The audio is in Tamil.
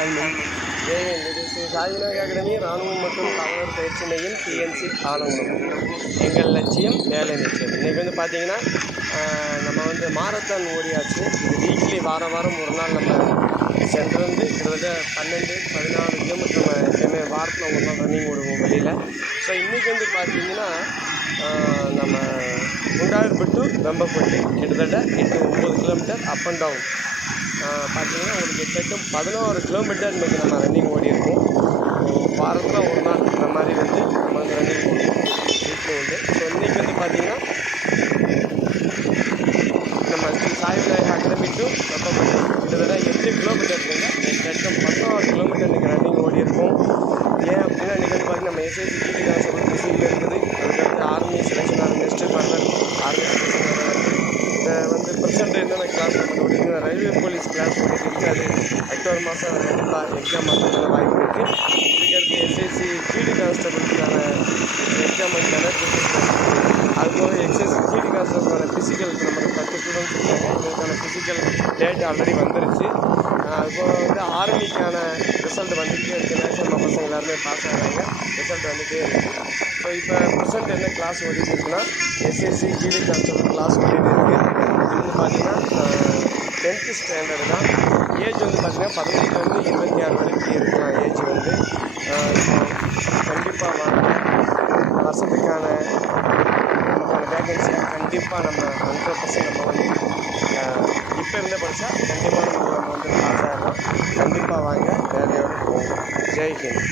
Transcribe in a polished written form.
இது ஸ்ரீ சாய்விநாயக அகாடமி இராணுவம் மற்றும் காவலர் பயிற்சி மையம் டிஎன்சி ஆலங்குளம். எங்கள் லட்சியம் வேலை நிச்சயம். இன்றைக்கி வந்து பார்த்திங்கன்னா நம்ம வந்து மாரத்தான் ஓடியாச்சு. இது வீக்லி வாரம் ஒரு நாள் நம்ம சென்று வந்து கிட்டத்தட்ட 12-14 கிலோமீட்டர் நம்ம எப்பயுமே வாரத்தில் ஒரு நாள் ரன்னிங் ஓடுவோம் வெளியில். ஸோ இன்றைக்கி வந்து பார்த்திங்கன்னா நம்ம குண்டாயூர் டு வெம்பப்பட்டு கிட்டத்தட்ட 8-9 கிலோமீட்டர் அப் அண்ட் டவுன் பார்த்திங்கன்னா உங்களுக்கு எட்டும் 11 கிலோமீட்டர் இன்றைக்கி நம்ம ரன்னிங் ஓடிருக்கோம். வாரத்தில் ஒரு நாள் இந்த மாதிரி வந்து நம்ம வந்து ரன்னிங் ஓடுவோம் வீட்டில் உண்டு. ஸோ இன்றைக்கி வந்து பார்த்திங்கன்னா நம்ம சாய்விநாயக அகாடமி டு வெம்பப்பட்டு கிட்டத்தட்ட 8 கிலோமீட்டர் இருக்குங்க. எட்டும் 16 கிலோமீட்டர் இன்றைக்கி ரன்னிங் ஓடிருக்கோம். ஏன் அப்படின்னா இன்றைக்கி வந்து பார்த்திங்கன்னா நம்ம எஸ்ஐசி ஜிடி கான்ஸ்டபிள் மிஷினில் இருக்குது. அதுக்கடுத்து ஆர்மி செலெக்ஷன் ஆகுது. நெக்ஸ்ட்டு ஃபர்தர் ஆர்மி செலெக்ஷன் ஆகுது. இந்த வந்து ப்ரெசென்ட் என்னென்ன கிளாஸ் நம்ம ஓடிருக்கு, ரயில்வே போலீஸ் கிளாஸ் ஓடிருக்கு. அது அக்டோபர் மாதம் கண்டிப்பாக எக்ஸாம் மாதத்தில் வாய்ப்பு இருக்குது. இதுக்கடுத்து எஸ்எஸ்சி ஜிடி கான்ஸ்டபிளுக்கான எக்ஸாம் வந்து அதுபோக எஸ்எஸ்சி ஜிடி கான்ஸ்டபிளுக்கான ஃபிசிக்கல் நம்மளுக்கு 10 ஸ்டூடெண்ட்ஸ் இருக்காங்க. இதுக்கான ஃபிசிக்கல் டேட் ஆல்ரெடி வந்துருச்சு. அதுபோக வந்து ஆர்மிக்கான ரிசல்ட் வந்துகிட்டே இருக்குது. நேஷனல் நம்ம பசங்க எல்லாருமே பாஸ் ஆகிறாங்க. ரிசல்ட் வந்துகிட்டே இருக்குது. ஸோ இப்போ ப்ரெசென்ட் என்ன கிளாஸ் ஓடிட்டு இருக்குன்னா எஸ்எஸ்சி ஜிடி கான்ஸ்டபிள் கிளாஸ் ஓடிட்டு இருக்குது. இது வந்து பார்த்திங்கன்னா 10th ஸ்டாண்டர்டு தான். ஏஜ் வந்து பார்த்திங்கன்னா 18 to 26 வரைக்கும் இருக்கலாம் ஏஜ் வந்து. கண்டிப்பாக வாங்க. வருஷத்துக்கான நமக்கான வேகன்சி கண்டிப்பாக நம்ம 100% நம்ம வந்து இப்போ இருந்தே படித்தா கண்டிப்பாக நம்ம வந்து பாஸ் ஆகலாம். கண்டிப்பாக வாங்க, வேலையோடு போங்க. ஜெய் ஹிந்த்.